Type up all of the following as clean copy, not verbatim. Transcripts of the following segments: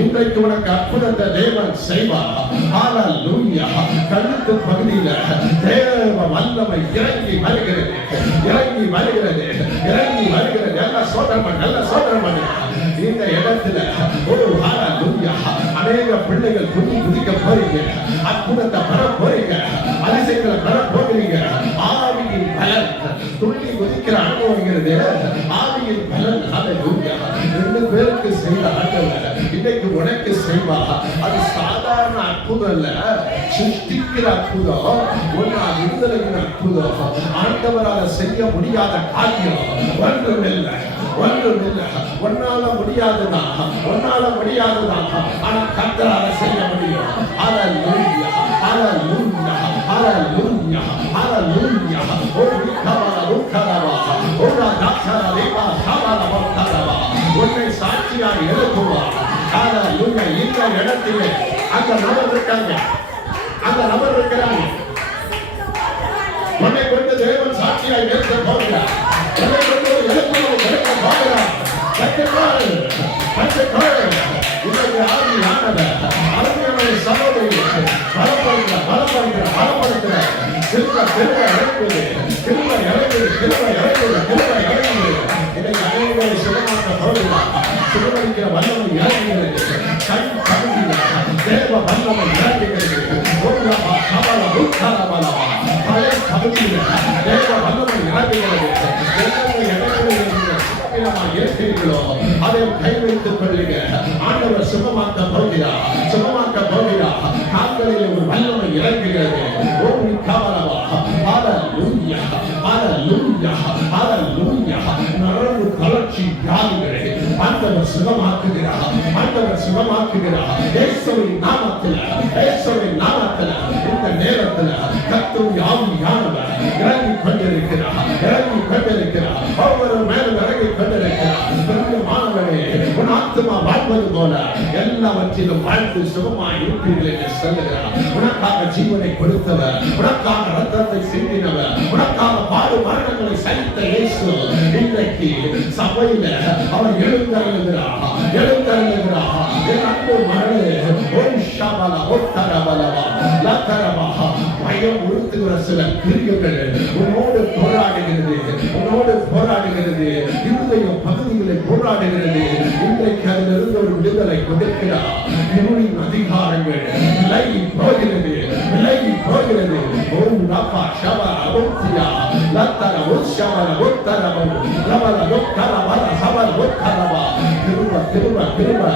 இன்றைக்கு உனக்கு அற்புதத்தை தேவன் செய்வார். ஹல்லேலூயா. கழுத்து பகுதியில தேவ வல்லமை இறங்கி வருகிறது, இறங்கி வருகிறது, இறங்கி வருகிறது. நல்ல சோதனை, நல்ல சோதனை. இந்த இடத்துல ஒரு ஹல்லேலூயா அநேக பிள்ளைகள் துணி குதிக்க போறீங்க, அற்புதத்தை பெற போறீங்க, அதிசயங்களை பெற போகிறீங்க. ஆவியின் பலன் துள்ளி குதிக்கிற அனுபவங்கிறது ஆவியின் பலன். ஹல்லேலூயா. 2 பேருக்கு செய்த ஆண்டவர் இன்னைக்கு உனக்கு செய்வா. அது சாதாரண அற்புதம் இல்ல, சிருஷ்டிக்கிற அற்புதம், ஒன்னா விடுதலையின் அற்புதம். ஆண்டவரால் செய்ய முடியாத காரியம் ஒன்றும் இல்லை, ஒன்றும் இல்லை. ஒன்னால முடியாதுதான், ஒன்னால முடியாதுதான். ஆனா கர்த்தரால செய்ய முடியும். ஹல்லேலூயா, ஹல்லேலூயா, ஹல்லேலூயா, ஹல்லேலூயா. உன்னை சாட்சியாக எழுப்புவார். ஹல்லேலூயா. இந்த இடத்திலே அந்த நபர் இருக்காங்க, அந்த நபர் இருக்கிறாங்க. உன்னை கொண்டு தேவன் சாட்சியாக நிறுத்த போகிறார். உன்னை கொண்டு எழுப்புவது கிடைக்க போகிறார். இன்னைக்கு ஆவியானவர் அருமையான சகோதரி பலப்படுத்துற பலப்படுத்துற பலப்படுத்துற திரும்ப திரும்ப இறங்குது, திரும்ப இறங்குது, திரும்ப இறங்குது, திரும்ப இறங்குது. இன்னைக்கு அனைவரை சுகமாக்க போகிறார். சுகமளிக்கிற வல்லமை இறங்குகிறது. கண் பகுதியில் தேவ வல்லமை இறங்குகிறது. பழைய பகுதியில் தேவ வல்லமை இறங்குகிறது. இருக்கிறீர்களோ அதை கை வைத்துக் கொள்ளுங்க. ஆண்டவர் சுகமாக்க போகிறார், சுகமாக்க போகிறார். கால்களில் ஒரு வல்லமை இறங்குகிறது. ஓடி காவலவா. ஹல்லேலூயா, ஹல்லேலூயா, ஹல்லேலூயா. நரம்பு தளர்ச்சி வியாதிகளை ஆண்டவர் சுகமாக்குகிறார், ஆண்டவர் சுகமாக்குகிறார். இயேசுவின் நாமத்தில், இயேசுவின் நாமத்தில் இந்த நேரத்தில் கர்த்தருடைய ஆவியானவர் இறங்கி கொண்டிருக்கிறார், இறங்கி கொண்டிருக்கிறார். ஒவ்வொரு மேலும் இறங்கி கொண்டிருக்கிறார். மாணவனே, உன் ஆத்துமா வாழ்வது போல எல்லாவற்றிலும் வாழ்ந்து சுகமாய் இருப்பீர்கள் என்று சொல்லுகிறார். உனக்காக ஜீவனை கொடுத்தவர், உனக்காக ரத்தத்தை சிந்தினவர், உனக்காக பாடு மரணங்களை சகித்த இயேசு இன்றைக்கு சபையில அவர் எழுந்தருளுகிறார், எழுந்தருளுகிறார். என் அன்பு மகளே, ஓம் ஷபல ஒத்தரபலவா லதரபா. பயம் உறுத்துகிற சில கிரியைகள் உன்னோடு போராடுகிறது, உன்னோடு போராடுகிறது. இருதய பகுதிகளை போராடுகிறது. இன்றைக்கு அதிலிருந்து ஒரு விடுதலை கொடுக்கிறார். இருளின் அதிகாரங்கள் விலகி போகிறது, விலகி போகிறது. ஓம் ரபா ஷபா ஒத்தியா லத்தர ஒஷபல ஒத்தரபு லபல ஒத்தரபல சபல ஒத்தரபா. திரும்ப திரும்ப திரும்ப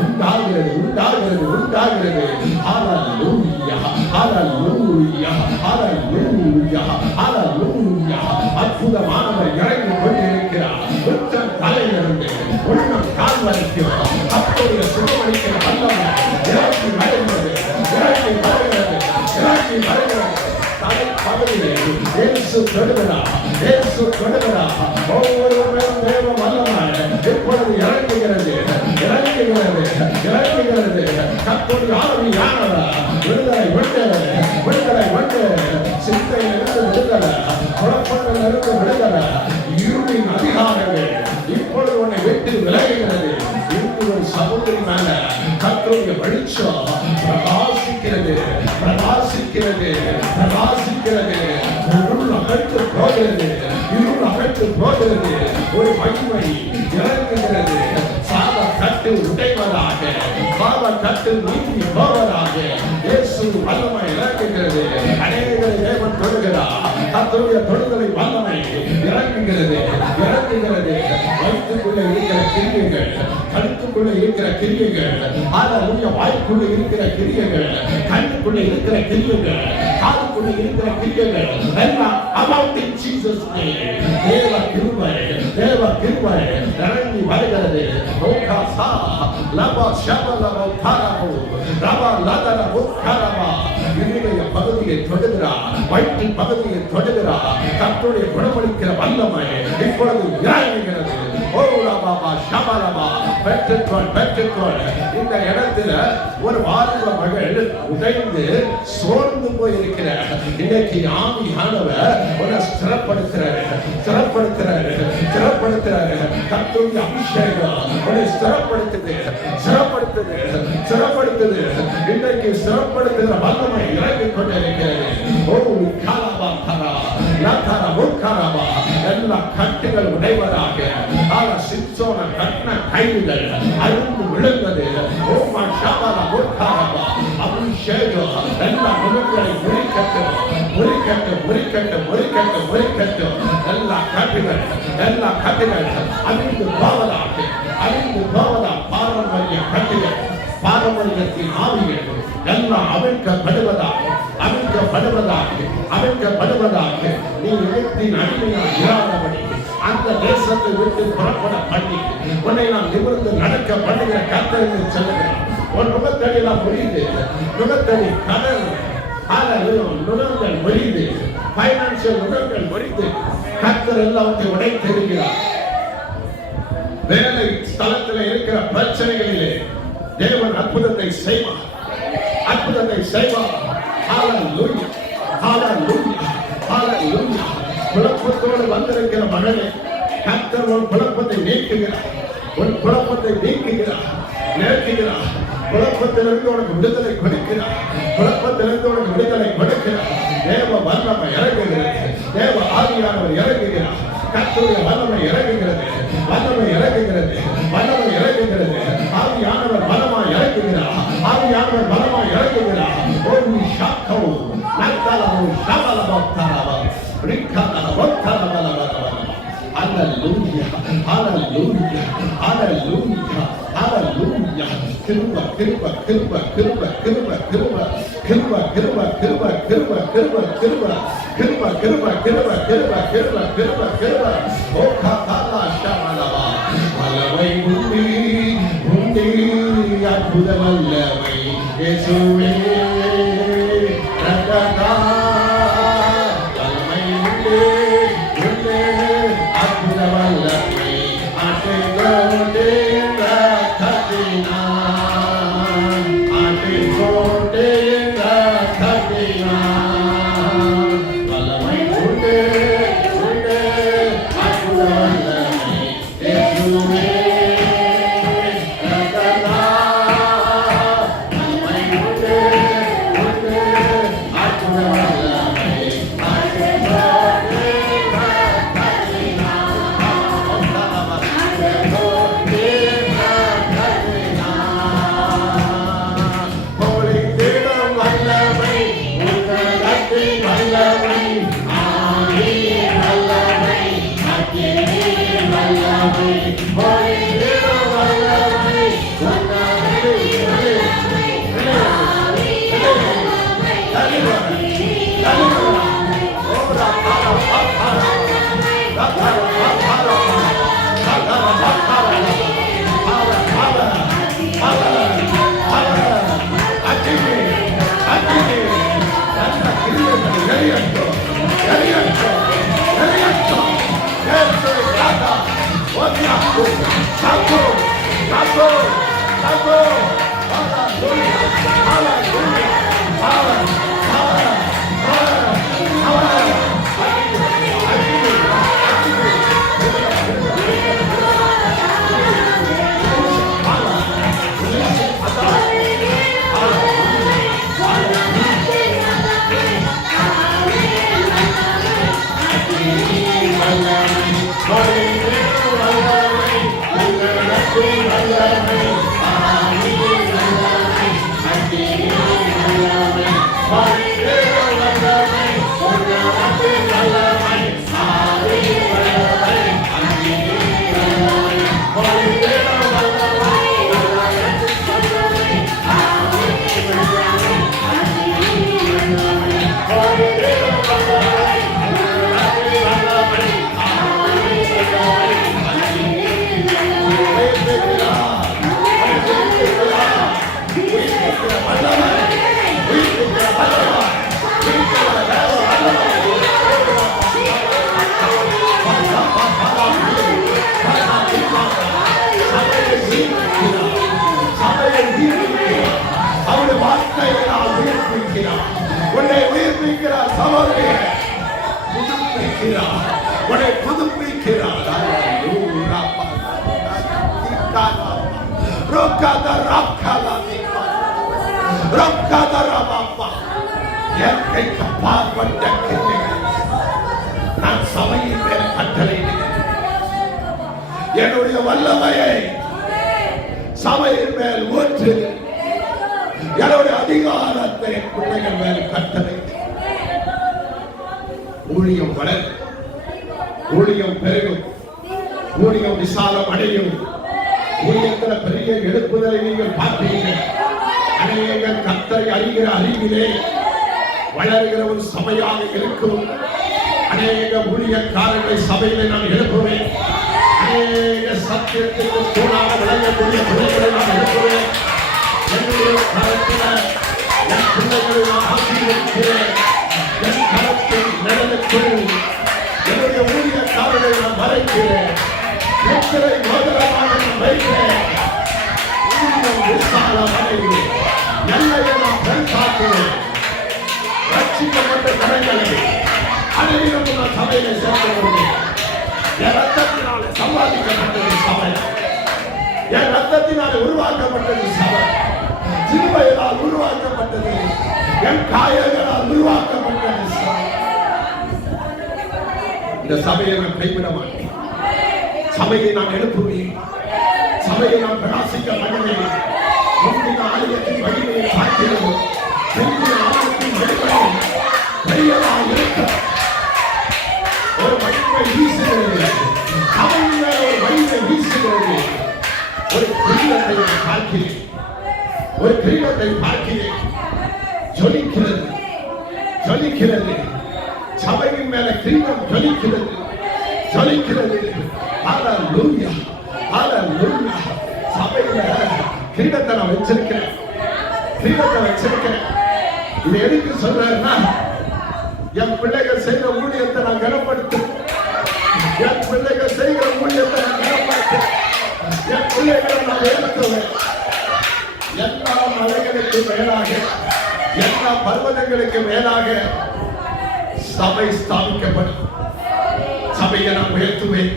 உண்டாகிறது, உண்டாகிறது, உண்டாகிறது. ஹல்லேலூயா, ஹல்லேலூயா, ஹல்லேலூயா, ஹல்லேலூயா. அற்புதமானவர் இறங்கி கொண்டிருக்கிறார். உச்சம் தலையிலிருந்து உள்ளம் கால் வரைக்கும் அப்போதைய சுகமளிக்கிற வல்லமை இறங்கி வருகிறது, இறங்கி வருகிறது, இறங்கி வருகிறது. தலை பகுதியிலே இயேசு தொடுகிறார், இயேசு தொடுகிறார். ஒவ்வொருவரும் தேவ வல்லமை இப்பொழுது இறங்குகிறது, இறங்குகிறது, இறங்குகிறது. கர்த்தருடைய ஆவியானவர் விடுதலை விட்டு, விடுதலை விட்டு. சிந்தையிலிருந்து விடுதலை, குழப்பங்களிலிருந்து விடுதலை. இருளின் அதிகாரங்கள் இப்பொழுது உன்னை விட்டு விலகுகிறது. ஒரு சகோதரி மேல கர்த்தருடைய வெளிச்சம் பிரகாசிக்கிறது, பிரகாசிக்கிறது, பிரகாசிக்கிறது. இருள் அகற்று போகிறது, இருள் அகற்று போகிறது. ஒரு மகிமை இறங்குகிறது. சாப கட்டு உடைவதாக, பாவ கட்டு நீங்கி போவதாக. இயேசு வல்லமை இறங்குகிறது. அநேகரை தேவன் தொடுகிறார். கர்த்தருடைய தொடுதலை வல்லமை இறங்குகிறது, இறங்குகிறது. வயிற்றுக்குள்ள இருக்கிற கிரியைகள், கழுத்துக்குள்ள இருக்கிற கிரியைகள், ஹல்லேலூயா, வாய்க்குள்ள இருக்கிற கிரியைகள், கண்ணுக்குள்ள இருக்கிற கிரியைகள், காதுக்குள்ள இருக்கிற கிரியைகள் எல்லாம் about in Jesus name. தேவ கிருபை, தேவ கிருபை இறங்கி வருகிறது. ஓகாசா லபா ஷபலபா தரபு ரபா லதரபு கரபா. இதய பகுதியை தொடுகிறார், வயிற்று பகுதியை தொடுகிறார். கர்த்தருடைய குணமளிக்கிற வல்லமை இப்பொழுது இறங்குகிறது. பெற்றுக்கொள். இந்த இடத்துல ஒரு வாலிப மகள் உடைந்து சோர்ந்து போயிருக்கிற இன்னைக்கு ஆவியானவர் உன்னை ஸ்திரப்படுத்துறாரு. கர்த்தருடைய அபிஷேகம் உன்னை ஸ்திரப்படுத்துது. இன்னைக்கு ஸ்திரப்படுத்துகிற வல்லமை இறங்கிக் கொண்டிருக்கிறது. எல்லா கட்டுகள் உடைவதாக. சிம்சோன கட்டின கயிறுகள் அழுந்து விழுந்தது. அபிஷேகம் எல்லா முகங்களை முறிக்கட்டும். எல்லா கட்டுகள் அழிந்து போவதாக. பாரம்பரியத்தின் ஆவிகள் எல்லாம் அவிழ்க்கப்படுவதாக. நீ எழுத்தின் அடிமையாக இராதபடி அந்த தேசத்தை விட்டு புறப்பட பண்ணி உன்னை நான் நிமிர்ந்து நடக்க பண்ணுகிற கர்த்தரை சொல்லுகிறேன். உன் முகத்தடியெல்லாம் முடியுது. முகத்தடி கடல் நுகங்கள் முடியுது. பைனான்சியல் நுகங்கள் முடிந்து கர்த்தர் எல்லாவற்றையும் உடைத்திருக்கிறார். வேலை ஸ்தலத்தில் இருக்கிற பிரச்சனைகளிலே தேவன் அற்புதத்தை செய்வார். குழப்பத்தோடு வந்திருக்கிற மகனே, கர்த்தர் உன் குழப்பத்தை நீக்குகிறார். குழப்பத்திலிருந்து உனக்கு விடுதலை கொடுக்கிறார். தேவ வல்லமை இறங்குகிறது. தேவ ஆவியானவர் இறங்குகிறார். கர்த்தருடைய வல்லமை இறங்குகிறது. ஆவியானவர் பலமாய் இறங்குகிறார். ஒரு ஷாக்கோ நத்தலமோ ஷபலபத்தரவ ரிக்கதலபத்தரவலவலவ. ஹalleluya. கிருபை ஓ காதா ஷமலவா. வல்லமை உண்டி அற்புத வல்லமை இயேசுவே ரகதா. வல்லமை உண்டி அற்புத வல்லமை ஆட்டே ரகதினா. Yeah. உன்னை புதுப்பிக்கிறார். நான் சபையின் மேல் கட்டளையிடுகிறேன். என்னுடைய வல்லமையை சபையின் மேல் ஊற்றுகிறேன். என்னுடைய அதிகாரத்தை பிள்ளைகள் மேல் கட்டளை. ஊழியம் வளரும், ஊழியம் பெருகும், ஊழியம் விசாலம் அடையும். ஊழியத்தில் பெரிய எழுப்புதலை நீங்கள் பார்ப்பீர்கள். அநேக கர்த்தரை அறிகிற அறிவிலே வளர்கிற ஒரு சபையாக இருக்கும். அநேக ஊழியக்காரர்களை சபையிலே நான் எழுப்புவேன். அநேக சத்தியத்திற்கு தூணாக விளங்கக்கூடிய பிள்ளைகளை நான் எழுப்புவேன். என்னுடைய கரத்தில் என் பிள்ளைகளை நான் ஆசீர்வதிக்கிறேன். என் கரத்தின் நிழலுக்குள் என்னுடைய ஊழியக்காரர்களை நான் மறைக்கிறேன். முத்திரை மோதிரமாக நான் வைக்கிறேன். ஊழியம் விசாலம் அடைகிறேன். எல்லையை நான் பெருசாக்குவேன். ரட்சிக்கப்பட்ட கரங்களை அனைவரும் நான் சபையிலே சேர்க்க முடியும். என் ரத்தத்தினாலே சம்பாதிக்கப்பட்டது சபை. என் ரத்தத்தினாலே உருவாக்கப்பட்டது சபை. சிலுவையினால் உருவாக்கப்பட்டது, என் காயங்களால் உருவாக்கப்பட்டது சபை. இந்த சபையை நான் கைவிட மாட்டேன். சபையை நான் எழுப்புவேன். சபையை நான் பிரகாசிக்க பண்ணுவேன். முந்தின ஆலயத்தின் வலிமையை பார்க்கிறோம். பிந்தின ஆலயத்தின் வலிமையை பெரியதாக இருக்க ஒரு வலிமை வீசுகிறது. சபையின் மேல் ஒரு வலிமை வீசுகிறது. ஒரு கிரீடத்தை நான் பார்க்கிறேன். ஒரு கிரீடத்தை பார்க்கிறேன். ஜொலிக்கிறது, ஜொலிக்கிறது. சபையின் மேல கிரீடம் ஜொலிக்கிறது, ஜொலிக்கிறது. ஹல்லேலூயா, ஹல்லேலூயா. சபையில கிரீடத்தை நான் வச்சிருக்கிறேன், கிரீடத்தை வச்சிருக்கிறேன். இது எதுக்கு சொல்றேன்னா, என் பிள்ளைகள் செய்கிற ஊழியத்தை நான் கனப்படுத்தும். என் பிள்ளைகள் செய்கிற ஊழியத்தை நான் கனப்படுத்தும். என் பிள்ளைகளை நான் உயர்த்துவேன். எல்லா மலைகளுக்கு மேலாக, எல்லா பர்வதங்களுக்கு மேலாக சபை ஸ்தாபிக்கப்படும். சபையை நான் உயர்த்துவேன்.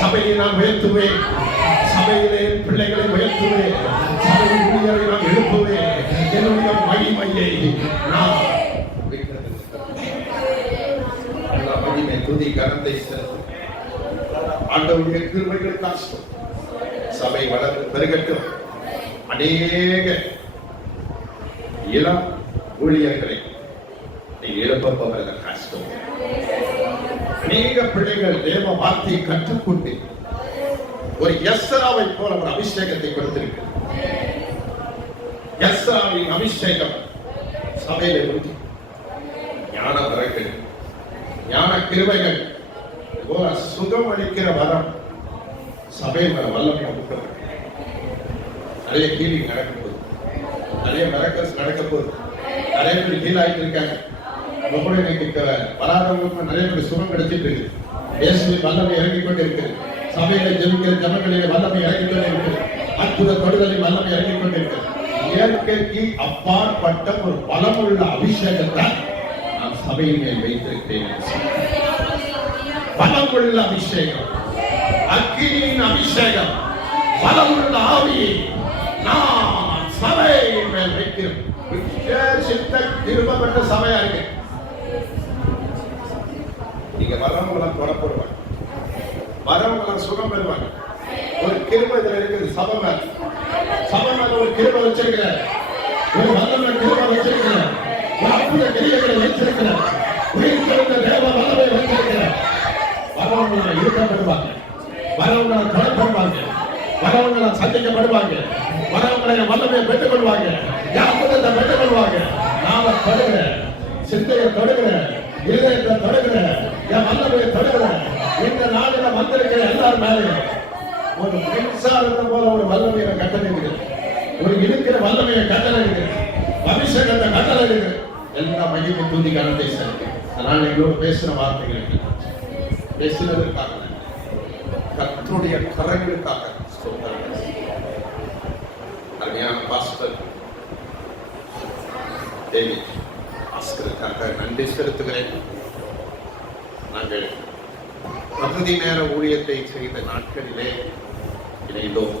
சபையை நான் உயர்த்துவேன். சபையிலே பிள்ளைகளை உயர்த்துவேன். சபையின் ஊழியரை நான் எழுப்புவேன். என்னுடைய மகிமையை நான் மகிமை துதி கனத்தை செலுத்தும். ஆண்டவருடைய கிருபைகள் காசும். சபை வளர்ந்து பெருகட்டும். அநேக இளம் ஊழியர்களை நீங்க எழுப்பவர்கள் கஷ்டம். அநேக பிள்ளைகள் தேவ வார்த்தையை கற்றுக்கொண்டு ஒரு எஸ்ராவை போல ஒரு அபிஷேகத்தை கொடுத்திருக்கு. எஸ்ராவின் அபிஷேகம் சபையில இருக்கு. ஞான வரங்கள், ஞான கிருபைகள், ஒரு சுகம் அளிக்கிற வரம் சபையில் வல்லமையாக கொடுக்கப்பட்டது. நிறைய ஹீலிங் நடக்க போகுது, நிறைய மிரக்கல்ஸ் நடக்க போகுது. நிறைய பேர் ஹீல் ஆகிட்டு இருக்காங்க. வராதவங்களுக்கு நிறைய பேர் சுகம் கிடைச்சிட்டு இருக்கு. இயேசுவின் வல்லமை இறங்கிக் கொண்டு இருக்குது. சபையில ஜெபிக்கிற ஜனங்களிலே வல்லமை இறங்கிக் கொண்டு இருக்குது. அற்புத தொடுதலில் வல்லமை இறங்கிக் கொண்டு இருக்குது. இயற்கைக்கு அப்பாற்பட்ட ஒரு பலமுள்ள அபிஷேகத்தை நான் சபையின் மேல் வைத்திருக்கிறேன். பலமுள்ள அபிஷேகம், அக்கினியின் அபிஷேகம், பலமுள்ள ஆவியை நான் சபையின் மேல் வைக்கிறேன். விசேஷித்த கிருபைப்பட்ட சபையா இருக்கு. நீங்க வரவங்களாம் தொடப்படுவாங்க, வரவங்களாம் சுகம் பெறுவாங்க. ஒரு கிருபை இதுல இருக்குது. சபை மேல, சபை மேல ஒரு கிருபை வச்சிருக்கிற, ஒரு வல்லமை கிருபை வச்சிருக்கிற, ஒரு அற்புத கிரியைகளை வச்சிருக்கிற, உயிர்த்தெழுந்த தேவ வல்லமை வச்சிருக்கிற. வரவங்களாம் ஈர்க்கப்படுவாங்க, வரவங்களாம் தொடப்படுவாங்க, வரவங்களாம் சந்திக்கப்படுவாங்க, வரவங்களை வல்லமையை பெற்றுக் கொள்வாங்க, அற்புதத்தை பெற்றுக் கொள்வாங்க. நாம தொடுகிறேன், சிந்தையை தொடுகிறேன், இதயத்தை தொடுகிறேன், என் வல்லமையை தொடுகிறேன். இந்த நாளில் வந்திருக்கிற எல்லாரும் மேலையும் ஒரு மின்சாரத்தை போல ஒரு வல்லமையை கட்டளையிடுகிறேன், ஒரு இருக்கிற வல்லமையை கட்டளையிடுகிறேன், அபிஷேகத்தை கட்டளையிடுகிறேன். எல்லா மகிமை தூதி கனத்தை செலுத்தி அதனால் எங்களோடு பேசின வார்த்தைகளுக்கு பேசினதற்காக கர்த்தருடைய கரங்களுக்காக அருமையான பாஸ்டர் டேவிட் ஆஸ்கருக்காக நன்றி செலுத்துகிறேன். நாங்கள் பகுதி நேர ஊழியத்தை செய்த நாட்களிலே இணைந்தோம்.